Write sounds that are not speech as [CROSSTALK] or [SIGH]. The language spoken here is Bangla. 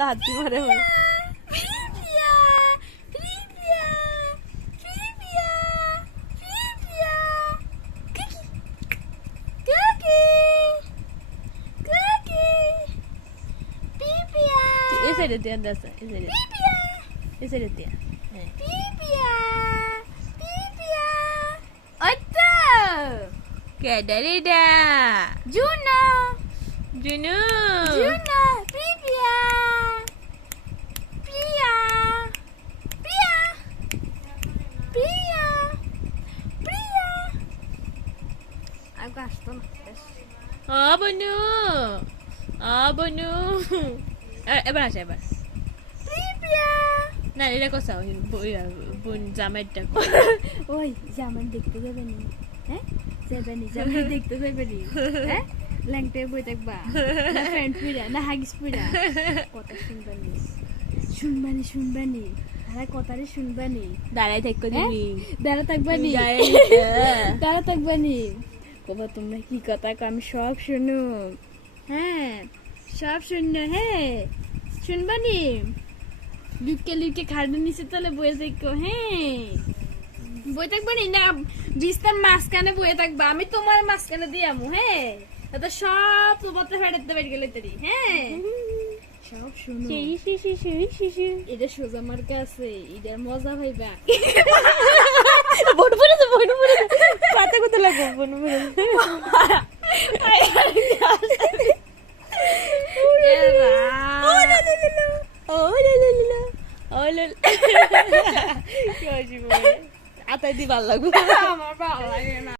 લાતી મારે Ese era tía Andasa, ese era. Pipia. Ese era. Pipia. Pipia. Otto. Kedarida. Juno. Juno. Juno. Aku আসতো না বনু ও বনু এ- এবার আসে এবার না এটা কোথাও বোন জামাইটা ওই জামান দেখতে যাবে নি হ্যাঁ যাবে নি জামান দেখতে যাবে নি হ্যাঁ বই দেখবা না ফ্রেন্ড পুরা না হাগিস পুরা কথা শুনবানি শুনবানি শুনবানি আরে কথারে শুনবানি দাঁড়াই থাকো হ্যাঁ? দিলি দাঁড়া থাকবানি দাঁড়া থাকবানি কবা তোমরা কি কথা আমি সব শুনু। হ্যাঁ সব শুনু হ্যাঁ। শুনবানি লুকে লুকে খাড়ে নিচে তলে বয়ে থাকো হ্যাঁ। বই থাকবানি না? বিস্তার মাঝখানে বয়ে থাকবা। আমি তোমার মাঝখানে দিয়ে আমু হ্যাঁ। তো সব তোমার তো ফেরাতে বেড়ে গেলে তরি হ্যাঁ। সব শুনো। এটা সোজা মার আছে এটার মজা ভাইবা [LAUGHS] বোন পরে তো বোন পরে লাগবে বোন পরে ও লা লা লা লা ও লা লা লা লা ও লা লা কি হয়েছে আতাই দি ভালো লাগবে। আমার ভালো লাগে না।